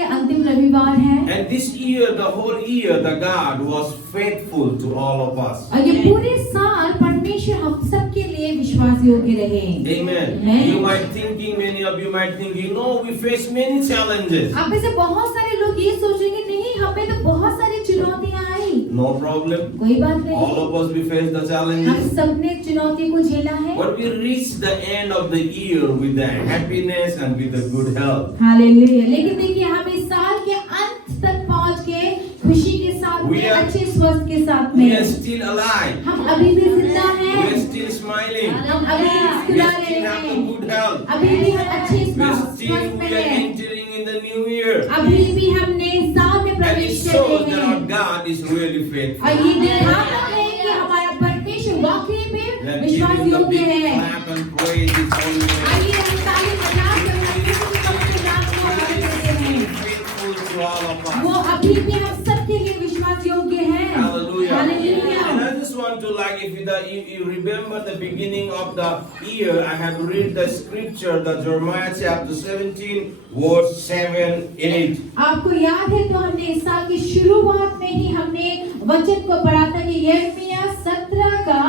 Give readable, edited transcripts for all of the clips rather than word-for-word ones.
ये अंतिम रविवार है। And this year, the whole year, the God was faithful to all of us. और ये पूरे साल परमेश्वर हम सबके लिए विश्वास योग्य रहे। Amen. Amen. You might thinking, many of you might thinking, no, we face many challenges. आप में से बहुत सारे लोग ये सोचेंगे नहीं, हमें तो बहुत सारी चुनौतियां आई। No problem. कोई बात नहीं। All of us we face the हम challenges. सबने चुनौती को झेला है। But we reach the end of the year with the happiness and with the good health. Hallelujah. लेकिन देखिए हम इस साल के अंत तक पहुंच के खुशी के साथ में, अच्छे स्वास्थ्य के साथ We में are still alive. हम अभी भी जिंदा We हैं। are still smiling. हम अभी भी We मुस्कुरा are रहे still have the हैं। good health. अभी भी हम अच्छे We are स्वास्थ्य still में we are हैं। entering in the new year. अभी भी हमने साल में And it प्रवेश कर shows रहे that our हैं। God is really faithful. और ये दिखाता है कि हमारा परमेश्वर वाकई में Let's give विश्वास him the योग्य big है। clap and praise his holy name. आइए हम ताली बजाकर परमेश्वर के पवित्र नाम को आदर देते हैं। Faithful to all of वो us. अभी भी हम सबके लिए विश्वास योग्य है। Hallelujah. Hallelujah. And I just want to like if you remember the beginning of the year, I have read the scripture, the Jeremiah chapter 17, verse 7, 8. आपको याद है तो हमने इस साल की शुरुआत में ही हमने वचन को पढ़ा था कि यिर्मयाह 17 का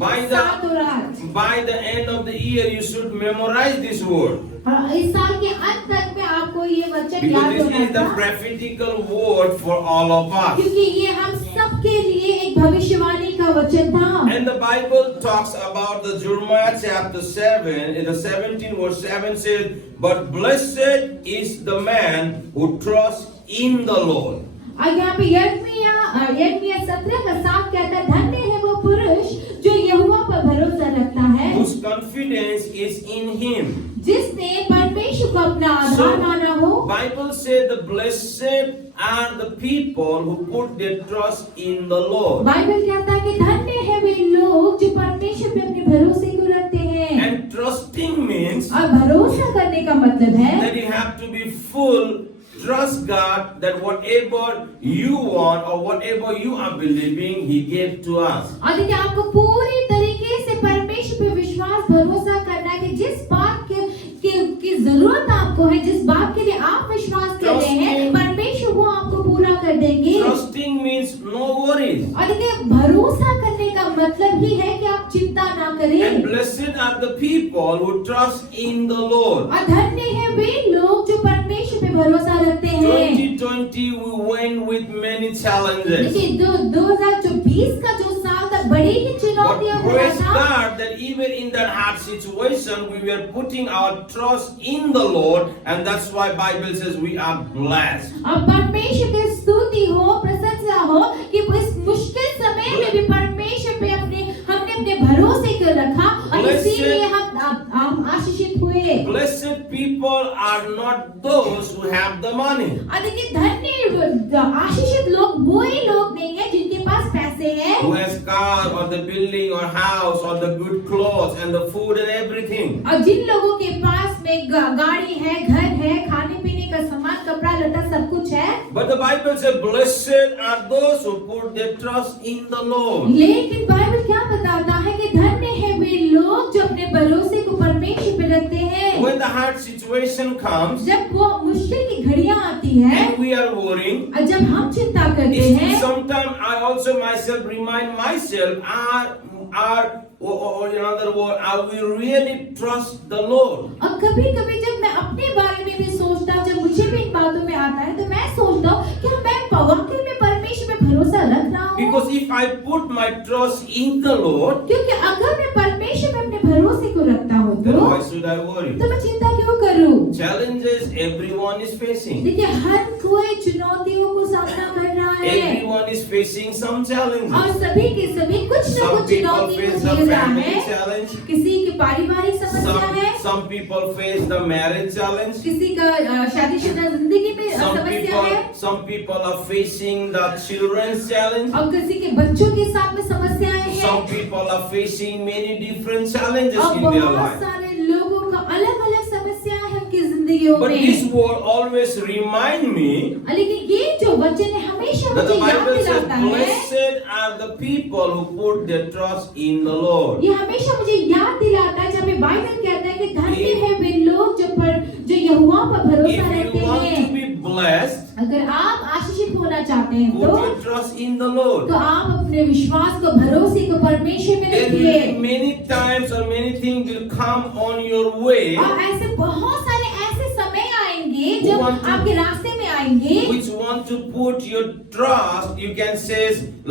By 7 और 8। by the end of the year, you should memorize this word. और इस साल के अंत तक में आपको ये वचन Because याद this होना is the था, prophetical word for all of us. क्योंकि ये हम सबके लिए एक भविष्यवाणी का वचन था। And the Bible talks about the Jeremiah chapter 7, in the 17 verse 7 says, but blessed is the man who trusts in the Lord. और यहाँ पे यिर्मयाह 17 का 7 कहता है, धन्य है वो पुरुष जो यहोवा पर भरोसा रखता है, Whose confidence is in him. जिसने परमेश्वर को अपना आधार माना हो। Bible said the blessed are the people who put their trust in the Lord. Bible कहता है कि धन्य है वे लोग जो परमेश्वर पे अपने भरोसे को रखते हैं। And trusting means और भरोसा करने का मतलब है that you have to be full. Trust God that whatever you want or whatever you are believing, He gave to us. और देखिए आपको पूरी तरीके से परमेश्वर पे विश्वास भरोसा करना है कि जिस बात की जरूरत आपको है, जिस बात के लिए आप विश्वास कर रहे हैं, परमेश्वर वो आपको पूरा कर देंगे। Trusting means no worries. और देखिए भरोसा करने का मतलब ही है कि आप चिंता ना करें। And blessed are the people who trust in the Lord. और धन्य है वे लोग जो परमेश्वर पे भरोसा रखते हैं। 2020 we went with many challenges. देखिए 2024 का जो साल था बड़ी ही But चुनौतियां भरा praise था। God that even in that hard situation we were putting our trust in the Lord, and that's why Bible says we are blessed. अब परमेश्वर की स्तुति हो, प्रशंसा हो कि इस मुश्किल समय में भी परमेश्वर पे हमने अपने भरोसे को रखा और इसीलिए हम आशीषित हुए। Blessed people are not those who have the money. और देखिए धन्य आशीषित लोग वो ही लोग नहीं है जिनके पास पैसे हैं, Who has car or the building or house or the good clothes and the food and everything. और जिन लोगों के पास में गाड़ी है, घर है, खाने पीने का सामान, कपड़ा लता सब कुछ है। But the Bible says blessed are those who put their trust in the Lord. लेकिन बाइबल क्या बताता है कि धन्य है वे लोग जो अपने भरोसे को परमेश्वर पे रखते हैं। When the hard situation comes जब वो मुश्किल की घड़ियां आती है and we are worrying, और जब हम चिंता करते हैं, sometimes I also myself remind myself, or in other words, are we really trust the Lord? और कभी-कभी जब मैं अपने बारे में भी सोचता हूँ, जब मुझे भी इन बातों में आता है तो मैं सोचता हूँ कि मैं वाकई में परमेश्वर पे भरोसा रख रहा हूँ। Because if I put my trust in the Lord, क्योंकि अगर मैं परमेश्वर में अपने भरोसे को रखता हूँ then तो why should I worry? मैं चिंता क्यों करूँ? Challenges everyone is facing. देखिए हर कोई चुनौतियों को सामना कर रहा है Everyone is facing some challenges. और सभी के सभी कुछ न Some कुछ people चुनौती को face the झेल रहा family है। challenge. किसी की पारिवारिक समस्या है, Some people face the marriage challenge. किसी का शादीशुदा जिंदगी में समस्या है Some people are facing the children's challenge. और किसी के बच्चों के साथ में समस्याएं हैं Some people are facing many different challenges और in their बहुत life. सारे लोगों का अलग-अलग समस्याएं हैं उनकी जिंदगियों But में। this word always remind me लेकिन ये जो वचन है हमेशा that मुझे the याद Bible says, दिलाता है, blessed are the people who put their trust in the Lord. ये हमेशा मुझे याद दिलाता है जब ये बाइबल कहता है कि धन्य है वे लोग जो यहोवा पर भरोसा If रखते you want to हैं। be Lord. तो आप अपने विश्वास को भरोसे को परमेश्वर में There will रखिए। be many times or many things will come on your way और ऐसे बहुत सारे ऐसे समय आएंगे Who जब want to- आपके रास्ते में आएंगे which want to put your trust, you can say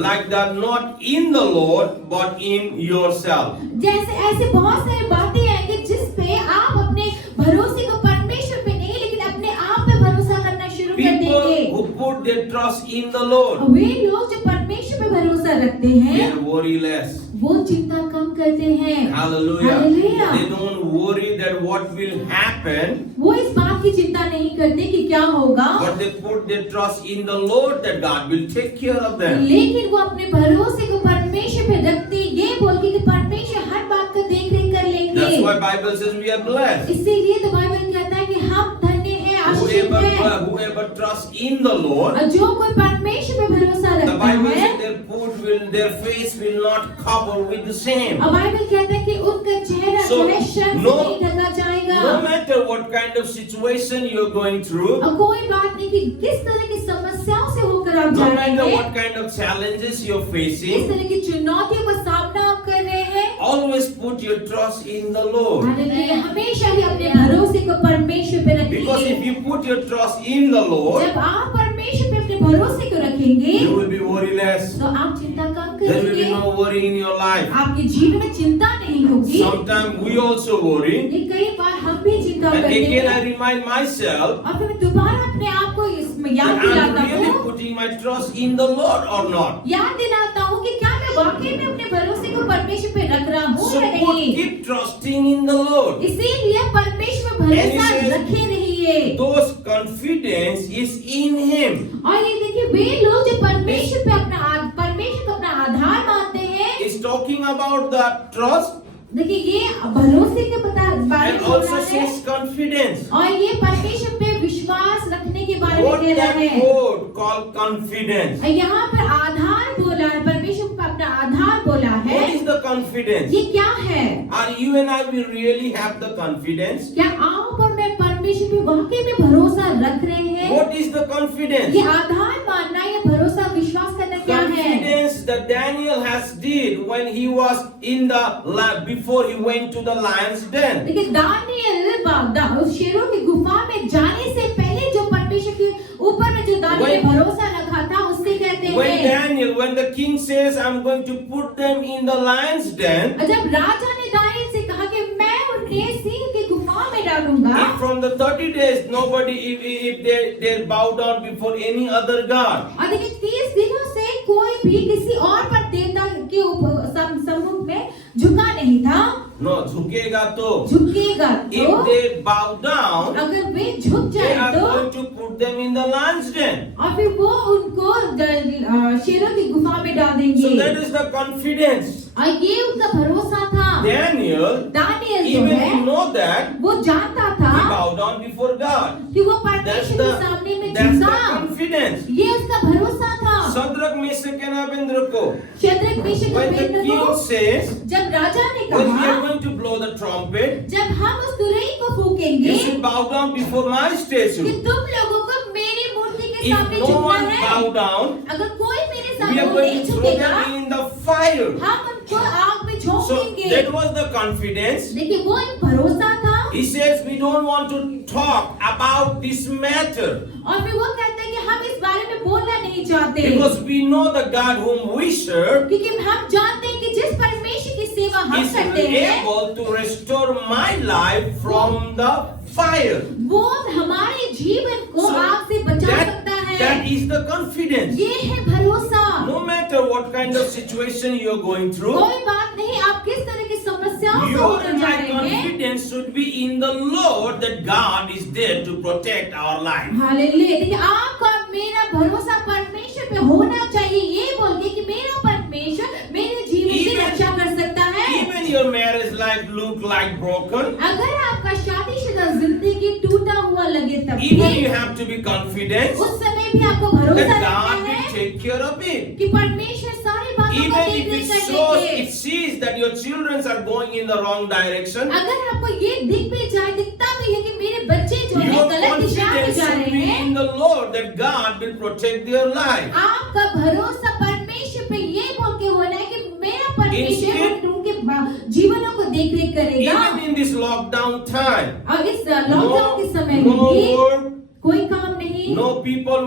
like that, not in the Lord but in yourself. जैसे ऐसे बहुत सारे बातें आएंगे जिस पे आप अपने भरोसे को परमेश्वर पे नहीं लेकिन अपने आप पे भरोसा करना शुरू कर People देंगे। who put their trust in the Lord, वे लोग जो परमेश्वर पे भरोसा रखते हैं they worry less. वो चिंता कम करते हैं। Hallelujah. Hallelujah. They don't worry that what will happen, वो इस बात की चिंता नहीं करते कि क्या होगा, but they put their trust in the Lord that God will take care of them. लेकिन वो अपने भरोसे को परमेश्वर पे रखते ये बोल के कि परमेश्वर हर बात का देख रेख कर That's लेंगे। why Bible says we are blessed. इसीलिए तो बाइबल कहता है कि हम धन्य हैं, आशीषित हैं। Whoever trusts in the Lord, और जो कोई परमेश्वर पे भरोसा the रखता Bible है, says their face will not cover with the shame. और बाइबल कहता है कि उनका चेहरा So, जो है शर्म से no- नहीं ढका जाएगा। No matter what kind of situation you're going through, और कोई बात नहीं कि किस तरह की समस्याओं से होकर आप जा no रहे matter हैं, what kind of challenges you're किस facing, तरह की चुनौतियों का सामना आप कर रहे हैं, always put your trust in the Lord. Hallelujah, हमेशा ही अपने भरोसे को परमेश्वर पे Because if रखिए। you put your trust in the Lord, जब आप परमेश्वर पे अपने भरोसे को रखेंगे you will be worryless. तो आप चिंता कम There will be करेंगे, no worry in your life. आपके जीवन में चिंता नहीं होगी। Sometimes we also worry. लेकिन कई बार हम भी चिंता And करते again I हैं remind myself और फिर मैं दोबारा अपने आप को इसमें याद that I'm दिलाता really हूँ, putting my trust in the Lord or not. याद दिलाता हूँ कि क्या मैं वाकई में अपने भरोसे को परमेश्वर पे रख रहा हूँ So या नहीं। keep trusting in the Lord. इसीलिए परमेश्वर पे And he भरोसा says- रखे रहिए। Those confidence is in Him. और ये देखिए वे लोग जो परमेश्वर पे परमेश्वर को अपना आधार मानते हैं, He's talking about the trust देखिए ये भरोसे के बारे and में बोल also रहा है says confidence. और ये परमेश्वर पे विश्वास रखने के बारे में What कह रहा that है। word called confidence? और यहाँ पर आधार बोला है, परमेश्वर पे अपना आधार बोला है। What is the confidence? ये क्या है? Are you and I will really have the confidence? क्या आप और मैं परमेश्वर पे वाकई में भरोसा रख रहे हैं? What is the confidence? ये आधार मानना या भरोसा विश्वास करना क्या है? Confidence that Daniel has did when he was in the before he went to the lion's den. देखिए दानियल उस शेरों की गुफा में जाने से पहले जो परमेश्वर के ऊपर में जो दानियल ने When- भरोसा रखा था उससे कहते हैं When the king says, I'm going to put them in the lion's den, जब राजा ने दानियल से कहा कि मैं उन्हें सिंह की गुफा में डालूंगा, if from the 30 days nobody, if they bow down before any other god, और देखिए 30 दिनों से कोई भी किसी और पर देवता के सम्मुख में झुका नहीं था, no, झुकेगा तो. झुकेगा If तो they bow down, अगर वे झुक they जाए are तो going to put them in the lion's den. और फिर वो उनको शेरों की गुफा में डाल देंगे। So that is the confidence. और ये उनका भरोसा था। Daniel, दानियल जो even है he know that, वो जानता he था bowed down before God. कि वो That's परमेश्वर के सामने में the झुका, confidence. ये उसका भरोसा था। Shadrach, Meshach and Abednego, Shadrach Meshach when the Abednego, king says, जब राजा ने when we कहा are going to blow the trumpet, जब हम उस तुरही को फूकेंगे you should bow down before my कि statue. तुम लोगों को मेरी मूर्ति के If सामने no झुकना one है। bow down, अगर कोई मेरे we सामने are going नहीं to throw झुकेगा, them in the fire. हम उनको आग में झोंक So देंगे। that was the confidence. देखिए वो एक भरोसा था। He says we don't want to talk about this matter और फिर वो कहते हैं कि हम इस बारे में बोलना नहीं चाहते, because we know the God whom we serve क्योंकि हम जानते हैं कि जिस परमेश्वर की सेवा हम is करते हैं able to restore my life from the fire. वो हमारे जीवन को So आग से बचा सकता that है। is the confidence. ये है भरोसा। No matter what kind of situation you're going through, कोई बात नहीं आप किस तरह की समस्याओं से your होकर and जा my रहे हैं, confidence should be in the Lord that God is there to protect our life. Hallelujah. देखिए आपका मेरा भरोसा परमेश्वर पे होना चाहिए, ये बोल के कि मेरा परमेश्वर मेरे जीवन की Even- रक्षा कर सकता है। Even your marriage life look like broken, अगर आपका शादीशुदा जिंदगी टूटा हुआ लगे तब even भी you have to be confident उस समय भी आपको भरोसा that रखना God will है take care of it. कि परमेश्वर सारी बातों को Even देख if रेख it कर shows, लेंगे। it sees that your children are going in the wrong direction, अगर आपको ये दिख भी जाए, दिखता भी है कि मेरे बच्चे जो है your गलत दिशा में confidence जा should रहे be हैं, in the Lord that God will protect their life. आपका भरोसा परमेश्वर होना है कि मेरा परमेश्वर Instead- उनके जीवनों को देख रेख करेगा। Even in this lockdown time, और इस लॉकडाउन के समय में no भी work, कोई काम नहीं, no people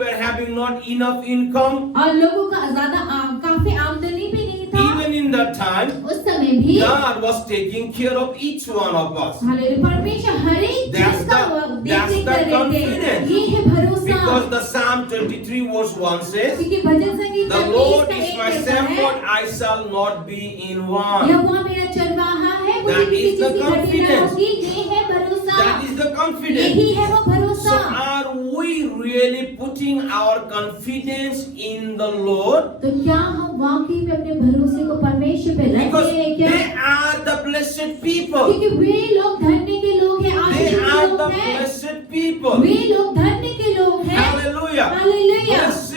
were having not enough income. और लोगों का ज्यादा काफी आमदनी भी नहीं था। Even in that time, उस समय भी God was taking care of each one of us. Hallelujah, परमेश्वर हर एक That's चीज का the- देख that's रेख the कर रहे थे। confidence. ये है भरोसा। Because the Psalm 23 verse 1 says, क्योंकि भजन संगीत the 23 Lord का is एक my कहता है, shepherd, I shall not be in want. यहोवा मेरा चरवाहा है, मुझे That किसी is the चीज की घटी न confidence. होगी। ये है भरोसा। That is the confidence. यही है वो So भरोसा। are we really putting our confidence in the Lord? तो क्या हम वाकई में अपने भरोसे को परमेश्वर पे रख Because रहे हैं क्या? they are the blessed people. क्योंकि वे लोग धन्य के लोग हैं, They आशीषित are the लोग हैं। blessed people. वे लोग धन्य के लोग हैं। Hallelujah. Hallelujah. Blessed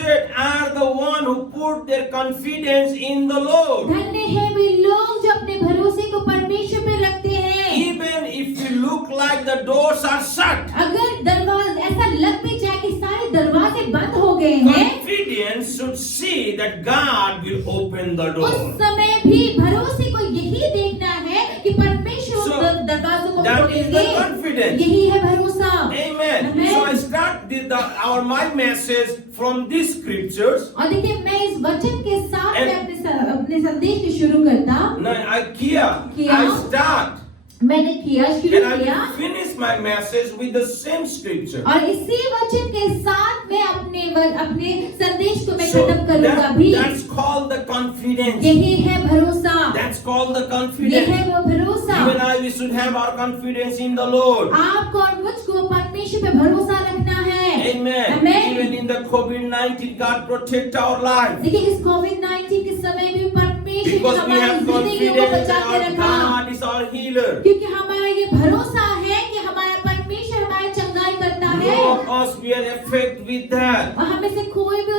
are the one who put their confidence in the Lord. धन्य है वे लोग जो अपने भरोसे को परमेश्वर पे रखते हैं। Even if you look like the doors are shut, अगर दरवाजे ऐसा लग भी जाए कि सारे दरवाजे बंद हो गए हैं, confidence should see that God will open the उस door. समय भी भरोसे को यही देखना है कि परमेश्वर So, दरवाजों को that is the खोलेंगे। confidence. यही है भरोसा। Amen. Amen. So I start my message from these scriptures. और देखिए मैं इस वचन के साथ And- मैं अपने संदेश को शुरू करता। I start मैंने किया शुरू and I किया will finish my message with the same scripture. और इसी वचन के साथ मैं अपने संदेश को मैं So खत्म करूंगा भी। that's called the confidence. यही है भरोसा। That's called the ये confidence. है वो भरोसा। You and I, we should have our confidence in the Lord. आपको और मुझको परमेश्वर पे भरोसा रखना है। Amen. Amen. Even in the COVID-19, God protect our life. देखिए इस कोविड-19 के समय भी परमेश्वर ने Because we हमारी have जिंदगियों को confidence बचा that के our रखा। God is our healer. क्योंकि हमारा ये भरोसा है कि हमारा परमेश्वर हमारी चंगाई करता है None of us we are affected with that. और हमें से कोई भी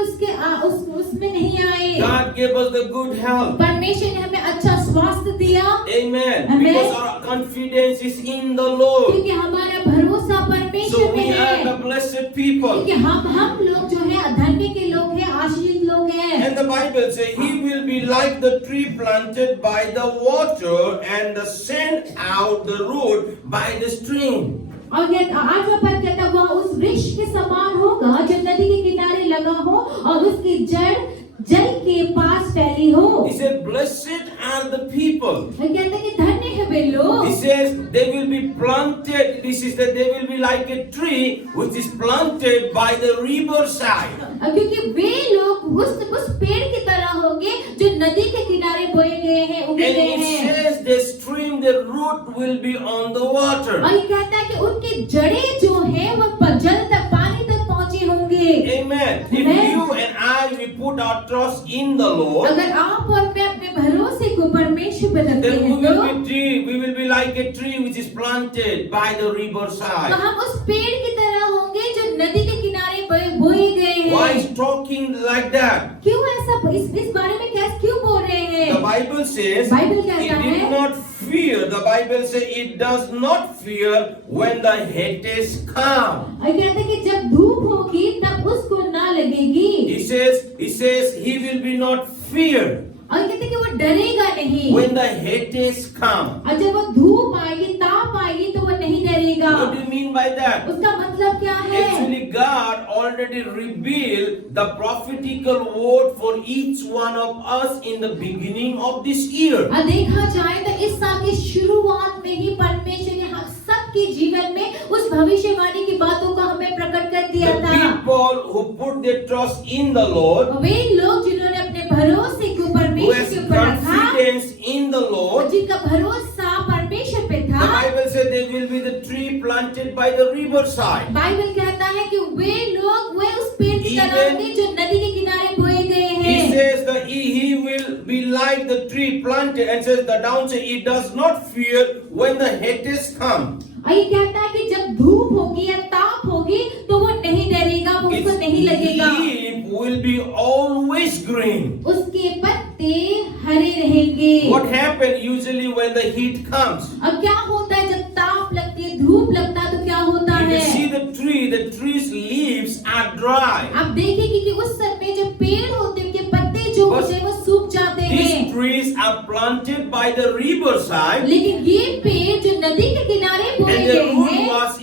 उसमें नहीं आए। God gave us the good health. परमेश्वर ने हमें अच्छा स्वास्थ्य दिया। Amen. Amen. Because our confidence is in the Lord. क्योंकि हमारा भरोसा परमेश्वर So में we are है। the blessed people. क्योंकि हम लोग जो है धन्य के लोग हैं, आशीषित लोग हैं। And the Bible says he will be like the tree planted by the water and send out the root by the stream. और आज का पद कहता वह उस वृक्ष के समान होगा जो नदी के किनारे लगा हो और उसकी जड़ जल के पास फैली हो। He said, blessed are the people. वो कहता है कि धन्य है वे लोग। He says they will be planted. This is that they will be like a tree which is planted by the riverside. क्योंकि वे लोग उस पेड़ की तरह होंगे जो नदी के किनारे बोए गए हैं, उगे And गए it हैं। says the stream, the root will be on the water. और ये कहता है कि उनकी जड़ें जो है वो जल तक पानी तक पहुंची होंगी। Amen. If Amen. you and I we put our trust in the Lord, अगर आप और मैं अपने भरोसे को परमेश्वर पर रखते then हैं we will be like a tree which is planted by the तो riverside. हम उस पेड़ की तरह होंगे जो नदी के किनारे बोए गए Why हैं। is talking like that? क्यों ऐसा इस बारे में कैसे क्यों बोल रहे हैं? The Bible says Bible it कहता did है not fear. The Bible says it does not fear when the haters come. और कहते हैं कि जब धूप होगी तब उसको ना लगेगी। He says he will be not fear और कहते हैं कि वो डरेगा नहीं। when the haters come. और जब वो धूप आएगी, ताप आएगी तो वो नहीं डरेगा। What do you mean by that? उसका मतलब क्या है? Actually, God already revealed the prophetical word for each one of us in the beginning of this year. और देखा जाए तो इस साल की शुरुआत में ही परमेश्वर ने हम सबके जीवन में उस भविष्यवाणी की बातों को हमें प्रकट कर दिया The था। people who put their trust in the Lord, वे लोग जिन्होंने अपने भरोसे को who परमेश्वर has के ऊपर रखा, confidence in the और Lord, जिनका भरोसा परमेश्वर पे the था, Bible says they will be the tree planted by the riverside. Bible कहता है कि वे लोग वे उस पेड़ की तरह Even- होंगे जो नदी के किनारे बोए गए He हैं। says that he will be like the tree planted, and says the down say it does not fear when the haters come. और ये कहता है कि जब धूप होगी या ताप होगी तो वो नहीं डरेगा, वो उसको नहीं लगेगा। Its leaf will be always green. उसके पत्ते हरे रहेंगे। What happens usually when the heat comes? अब क्या होता है जब ताप लगती है, धूप लगता है तो क्या होता If you है? see the tree's leaves are dry. आप देखेंगे कि उस समय जो पेड़ होते हैं उनके पत्ते जो But- होते हैं वो सूख planted by the riverside, लेकिन ये पेड़ जो नदी के किनारे बोए and गए their root हैं was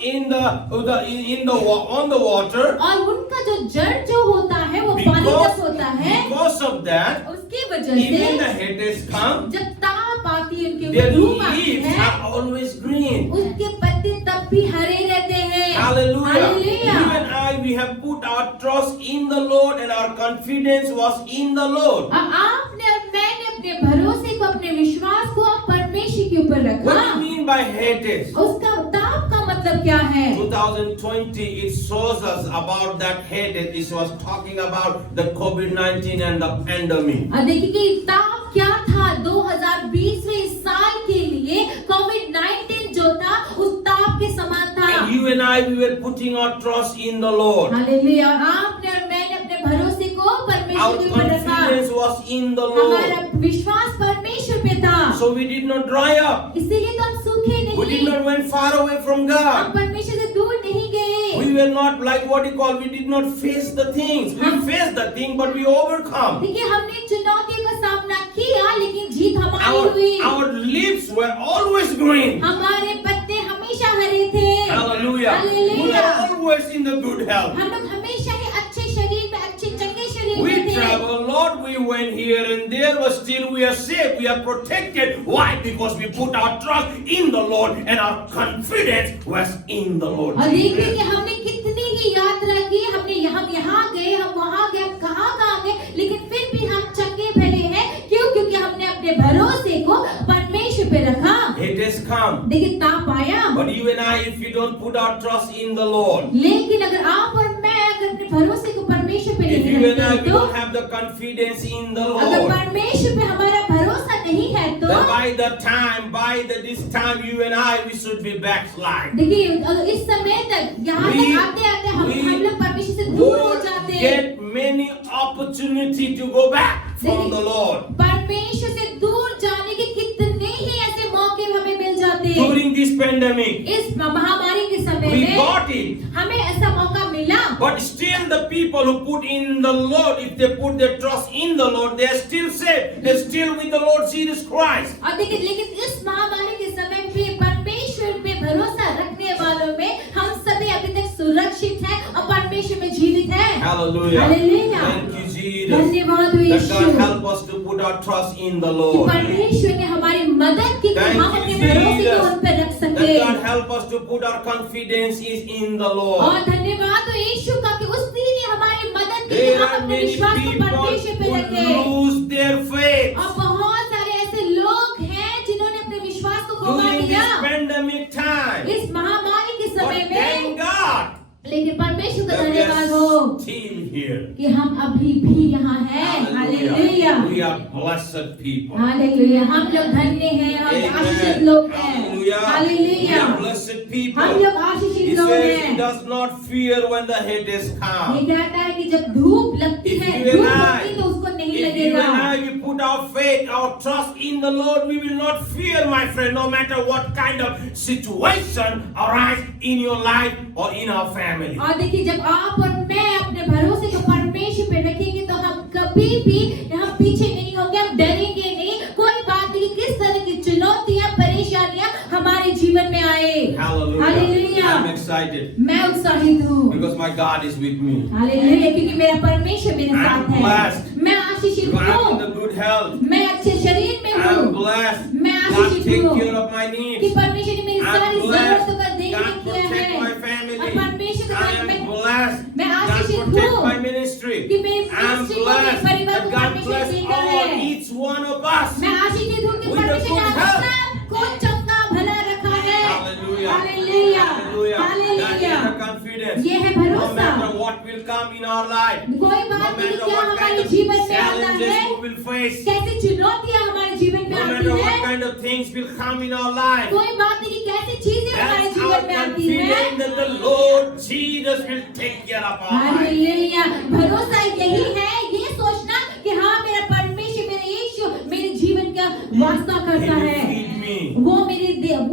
on the water. और उनका जो जड़ जो होता है वो पानी तक होता है, Because of that, उसकी वजह even the से haters come, जब ताप आती है उनके their ऊपर धूप आती leaves है, are always green. उसके पत्ते तब भी हरे रहते हैं। Hallelujah. Hallelujah. You and I, we have put our trust in the Lord, and our confidence was in the Lord. और आपने और मैंने अपने भरोसे को, अपने विश्वास को परमेश्वर के ऊपर रखा। What do you mean by haters? उसका ताप का मतलब क्या है? 2020, it shows us about that hatred. It was talking about the COVID-19 and the pandemic. और देखिए कि ताप क्या था 2020 साल के लिए कोविड-19 जो था उस ताप के समान था। And you and I, we were putting our trust in the Lord. Hallelujah. और आपने और मैंने अपने भरोसे को Our परमेश्वर के ऊपर रखा। confidence was in the हमारा Lord. विश्वास परमेश्वर पे था, So we did not dry up. इसीलिए तो हम सूखे We did नहीं, not went far away from हम God. परमेश्वर से दूर नहीं गए। We were not like what you call, we did not face the things. We faced the thing, but we overcome. देखिए हमने चुनौतियों का सामना किया लेकिन जीत हमारी हुई। Our leaves were always green. हमारे पत्ते हमेशा हरे थे। Hallelujah. We hallelujah. were always in the good health. हम लोग हमेशा ही अच्छे शरीर में, अच्छे चंगे शरीर We में थे। traveled, Lord, we went here and there, but still we are safe, we are protected. Why? Because we put our trust in the Lord and our confidence was in the Lord. और देखिए कि हमने कितनी ही यात्रा की, हमने हम यहाँ गए, हम वहाँ गए, हम कहाँ गए, लेकिन फिर भी हम चंगे भले हैं। क्यों? क्योंकि हमने अपने भरोसे को परमेश्वर पे रखा। It has come. देखिए ताप आया, But you and I, if we don't put our trust in the Lord, लेकिन अगर आप और मैं अगर अपने भरोसे को परमेश्वर पे if नहीं you and I, रखते we तो, don't have the confidence in the अगर Lord, परमेश्वर पे हमारा भरोसा नहीं है तो then by this time, you and I, we should be backslide. देखिए अगर इस समय तक यहाँ तक आते आते हम लोग परमेश्वर से दूर हो Won't जाते हैं। get many opportunity to go back from the Lord. परमेश्वर से दूर जाने के कितने ही ऐसे मौके हमें मिल जाते हैं। During this pandemic, इस महामारी के समय we में got it. हमें ऐसा मौका मिला, But still the people who put in the Lord, if they put their trust in the Lord, they are still saved. They are still with the Lord Jesus Christ. और देखिए लेकिन इस महामारी के समय पे परमेश्वर पे भरोसा रखने वालों में हम सभी अभी तक सुरक्षित हैं और परमेश्वर में जीवित हैं। Hallelujah. Hallelujah. Thank you, Jesus. धन्यवाद हो That Yeshu God help us to put our trust in the कि Lord. परमेश्वर ने हमारी मदद की कि Thank हम you, अपने भरोसे Jesus. को उन पर रख That सके। God help us to put our confidence is in the Lord. और धन्यवाद हो यीशु का कि उसने हमारी मदद की कि There हम are अपने many विश्वास को people परमेश्वर पे who रखें। lose their faith और बहुत सारे ऐसे लोग हैं जिन्होंने अपने विश्वास को गवा during दिया this pandemic time. इस महामारी के But समय में। thank God लेकिन परमेश्वर का that we धन्यवाद हो are still here. कि हम अभी भी यहाँ हैं। Hallelujah, We are blessed people. Hallelujah. हम लोग धन्य हैं, हम आशीषित Amen. लोग हैं। Hallelujah. We hallelujah, are blessed people. हम लोग He आशीषित लोग says he हैं। does not fear when the haters ये come. कहता है कि जब धूप लगती If है, you and धूप I, लगती तो उसको नहीं if you लगेगा। and I, we put our faith, our trust in the Lord, we will not fear, my friend, no matter what kind of situation arise in your life or in our family. और देखिए जब आप और मैं अपने भरोसे को परमेश्वर पे रखेंगे तो हम कभी भी हम पीछे नहीं होंगे, हम डरेंगे नहीं। कोई बात नहीं कि किस तरह की चुनौतियां, परेशानियां हमारे जीवन में आए। Hallelujah. हालेलुया। I'm excited मैं उत्साहित हूँ, because my God is with me. Hallelujah, क्योंकि मेरा परमेश्वर मेरे I'm साथ है। blessed. मैं आशीषित I'm in हूँ, the good health. मैं अच्छे शरीर में I'm हूँ, blessed. मैं God आशीषित take हूँ care of my कि needs. परमेश्वर ने मेरी I'm सारी blessed. जरूरतों का God देखभाल किया protect है। my और family. परमेश्वर के I साथ am मैं blessed. मैं God आशीषित protect हूँ my ministry. कि मेरे I'm मिनिस्ट्री को, मेरे blessed परिवार that को God परमेश्वर bless देता all, है। each one of us. मैं आशीषित हूँ कि With the परमेश्वर ने good हम health. सबको चंगा भला रखा है। Hallelujah. Hallelujah, Hallelujah. That hallelujah. is the confidence. ये है No भरोसा। matter what will come in our life, कोई no बात नहीं matter क्या what हमारे kind of जीवन में आता challenges है, we will face, कैसी चुनौतियां हमारे जीवन में no आती matter what है, kind of things will come in our life, कोई बात नहीं कि कैसी चीजें हमारे that's our जीवन में आती है। confidence that the Lord Jesus will take care of our life. Hallelujah, भरोसा यही है, ये सोचना कि हाँ मेरा परमेश्वर, मेरा यीशु मेरे जीवन का वास्ता He करता will है। feed me. वो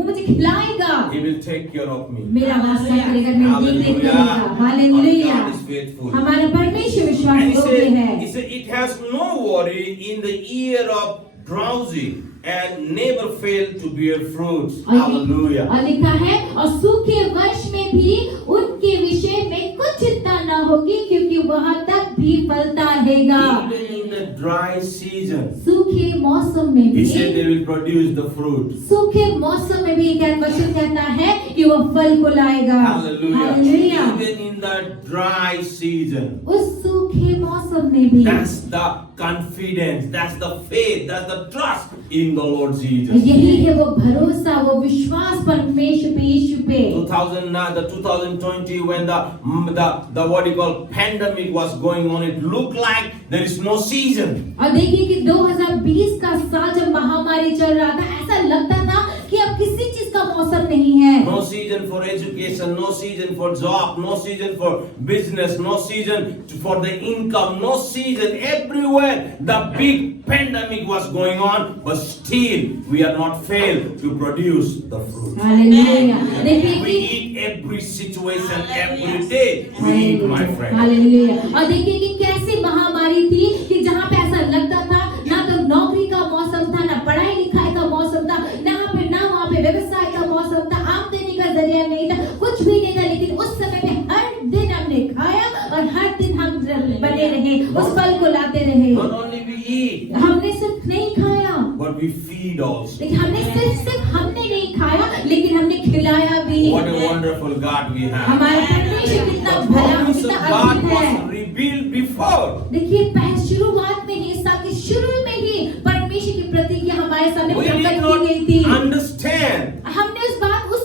मुझे खिलाएगा, He will take care of me. मेरा वास्ता करेगा, मेरी देखरेख करेगा। Hallelujah. Our hallelujah, God is faithful. हमारा परमेश्वर विश्वास And he योग्य है। said, it has no worry in the year of drowsy and never fail to bear fruits. और Hallelujah. और लिखा है और सूखे वर्ष में भी उनके विषय में कुछ चिंता न होगी क्योंकि वह तक भी फलता रहेगा। Even in the dry season, सूखे मौसम में he said भी they will produce the fruit. सूखे मौसम में भी एक वचन कहता है कि वह फल को लाएगा। Hallelujah. Hallelujah. Even in the dry season, उस सूखे मौसम में भी that's the confidence, that's the faith, that's the trust in the Lord Jesus. यही है वो भरोसा, वो विश्वास परमेश्वर पे, यीशु पे। 2020 when the what you call pandemic was going on, it looked like there is no season. और देखिए कि 2020 का साल जब महामारी चल रहा था, ऐसा लगता था कि अब किसी चीज का मौसम नहीं है। No season for education, no season for job, no season for business, no season for the income, no season everywhere. The big pandemic was going on, but still we are not failed to produce the fruit. Hallelujah. देखिए We कि eat every situation, every day. We eat, my friend. Hallelujah. और देखिए कि कैसी महामारी थी कि जहाँ पे ऐसा लगता था ना तो नौकरी का मौसम था, ना पढ़ाई लिखाई का मौसम था, ना वहाँ पे व्यवसाय का मौसम था, आमदनी का जरिया नहीं था, कुछ भी नहीं था। लेकिन उस समय में हर दिन हमने खाया और हर दिन हम बने रहे, उस फल को लाते रहे। Not only we eat, हमने सिर्फ नहीं खाया, but we feed also. लेकिन हमने नहीं खाया, लेकिन हमने खिलाया भी। What a wonderful God we have. हमारा परमेश्वर कितना The भला, promise of कितना God अद्भुत है। was revealed before. देखिए पहले शुरुआत में ही, साल के शुरू में ही परमेश्वर की प्रतिज्ञा हमारे सामने We प्रकट did की गई थी। not understand, हमने इस बात को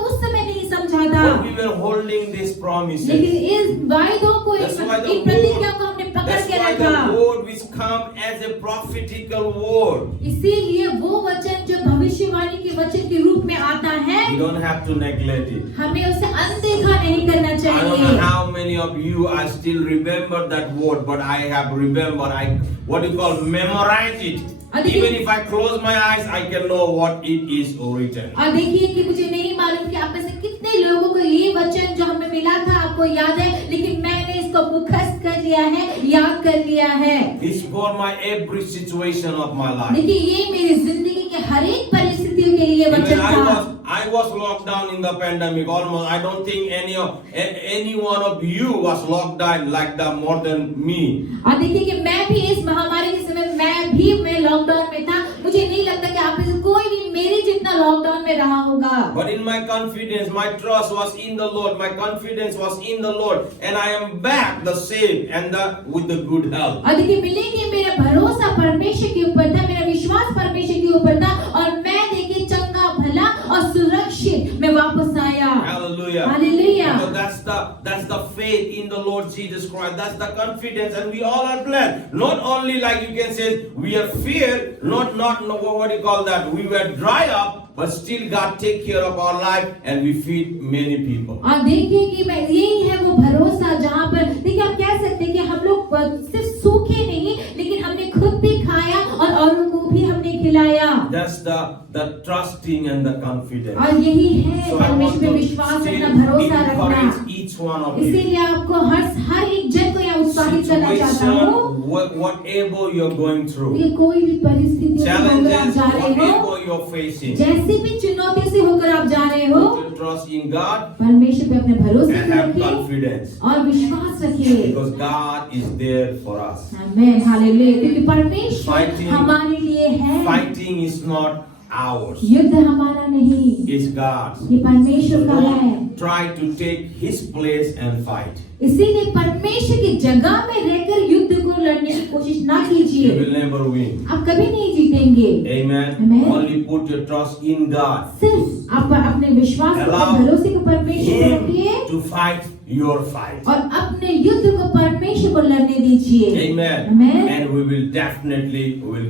उस समय नहीं समझा था, but we were holding these promises. लेकिन इस वायदों को, That's why the इन प्रतिज्ञा को हमने पकड़ That's के why रखा। the word which come as a prophetical word. इसीलिए वो वचन जो भविष्यवाणी के वचन के रूप में आता है, You don't have to neglect it. हमें उसे अनदेखा नहीं करना I don't know चाहिए। how many of you I still remember that word, but I have remembered. What you call memorize it. Even if I close my eyes, I can know what it is written. और देखिए कि मुझे नहीं मालूम कि आप में से कितने लोगों को ये वचन जो हमें मिला था आपको याद है, लेकिन मैंने इसको मुखस्त कर लिया है, याद कर लिया है। It's for my every situation of my life. देखिए ये मेरी जिंदगी के हर एक परिस्थितियों के लिए वचन था। I was locked down in the pandemic almost. I don't think any one of you was locked down like that more than me. और देखिए कि मैं भी इस महामारी के समय मैं लॉकडाउन में था। मुझे नहीं लगता कि आप में से कोई भी मेरे जितना लॉकडाउन में रहा होगा। But in my confidence, my trust was in the Lord. My confidence was in the Lord, and I am back the same and with the good health. और देखिए मिलेंगे, मेरा भरोसा परमेश्वर के ऊपर था, मेरा विश्वास परमेश्वर के ऊपर था, और मैं देखिए चंगा भला और सुरक्षित मैं वापस आया। Hallelujah. Hallelujah. Because that's the faith in the Lord Jesus Christ. That's the confidence, and we all are blessed. Not only like you can say we are feared, not what do you call that? We were dry up. But still God take care of our life and we feed many people. और देखिए कि मैं यही है वो भरोसा जहाँ पर देखिए आप कह सकते हैं कि हम लोग सिर्फ सूखे नहीं, लेकिन हमने खुद भी खाया और औरों को भी हमने खिलाया। That's the trusting and the confidence. और यही है So I want परमेश्वर to पे विश्वास still रखना, भरोसा रखना। encourage each one of you. इसीलिए आपको हर एक जन को यहाँ उत्साहित करना चाहता हूँ। Whatever you're going through, ये कोई भी परिस्थिति से होकर आप challenges, जा रहे हो, whatever you're facing, जैसी भी चुनौती से होकर आप जा रहे हो, put your trust in God परमेश्वर पे अपने भरोसे and को have रखिए confidence. और विश्वास रखिए। Because God is there for us. आमीन, हालेलुया। क्योंकि परमेश्वर Fighting- हमारे लिए है। Fighting is not ours, युद्ध हमारा नहीं, it's God's. ये परमेश्वर का है। Don't try to take His place and fight. इसीलिए परमेश्वर की जगह में रहकर युद्ध को लड़ने की कोशिश ना You कीजिए, will never win. आप कभी नहीं जीतेंगे। Amen. Amen. Only put your trust in God. सिर्फ आप अपने विश्वास को, Allow भरोसे को परमेश्वर को रखिए Him to fight your fight. और अपने युद्ध को परमेश्वर को लड़ने दीजिए। Amen. Amen. And we will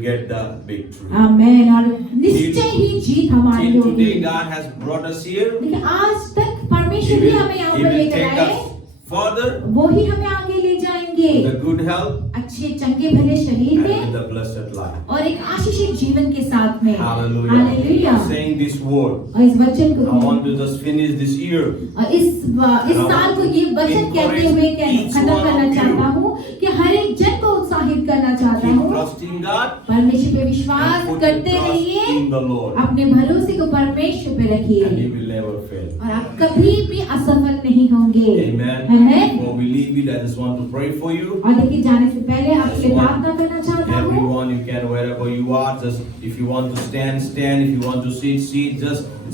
get the victory. आमीन। और निश्चय ही जीत हमारी Till today होगी। God has brought us here. लेकिन आज तक परमेश्वर He भी will, हमें यहाँ he पर will लेकर take आए, us further वो ही हमें आगे ले जाएंगे। रहेंगे, with a good health, अच्छे चंगे भले शरीर and में with a blessed life. और एक आशीषित जीवन के साथ में। Hallelujah. Hallelujah. I'm saying this word. और इस वचन I को want to just finish this year. और इस साल को ये वचन कहते हुए खत्म करना चाहता हूँ कि हर एक जन को उत्साहित करना चाहता Keep हूँ। trusting God. परमेश्वर पे विश्वास And put your करते trust रहिए, in the Lord. अपने भरोसे को परमेश्वर पे रखिए And you will never fail. और आप कभी भी असफल नहीं होंगे। Amen. Amen. Before we leave it, I just want to pray for you. और देखिए जाने से पहले आपके लिए प्रार्थना करना चाहता हूँ। Everyone, you can wherever you are. Just if you want to stand, stand. If you want to sit, sit.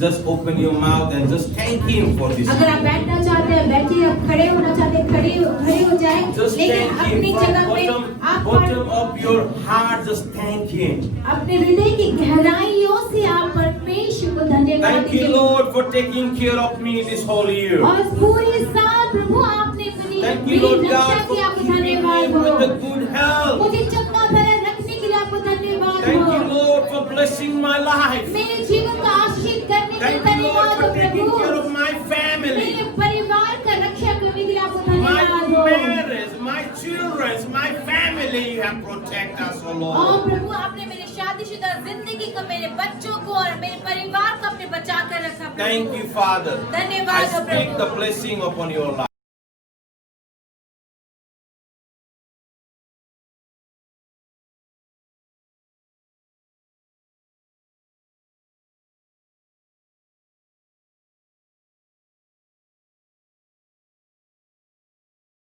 Just open your mouth and just thank Him for this. अगर आप बैठना चाहते हैं बैठिए, आप खड़े होना चाहते हैं खड़े हो जाए, Just लेकिन thank Him अपनी from जगह में आप bottom of your heart. Just thank Him. अपने हृदय की गहराइयों से आप परमेश्वर को धन्यवाद Thank you, दीजिए। Lord, for taking care of me this whole year. और पूरे साल प्रभु आपने Thank मेरी you, Lord रक्षा God, की, for आपको keeping me धन्यवाद हो। with a good health. मुझे चंगा भला रखने के लिए आपको धन्यवाद Thank हो। you, Lord, for blessing my life. मेरे जीवन को आशीषित करने के लिए Thank you, Lord, धन्यवाद हो for taking Prabhu. care of my family, मेरे परिवार का रक्षा करने के लिए आपको my धन्यवाद हो। marriage, my children, my family. You have protected us, O और Lord. प्रभु आपने मेरी शादीशुदा जिंदगी को, मेरे बच्चों को और मेरे परिवार को अपने बचा कर रखा प्रभु। Thank you, Father. I धन्यवाद हो speak Prabhu. the blessing upon your life.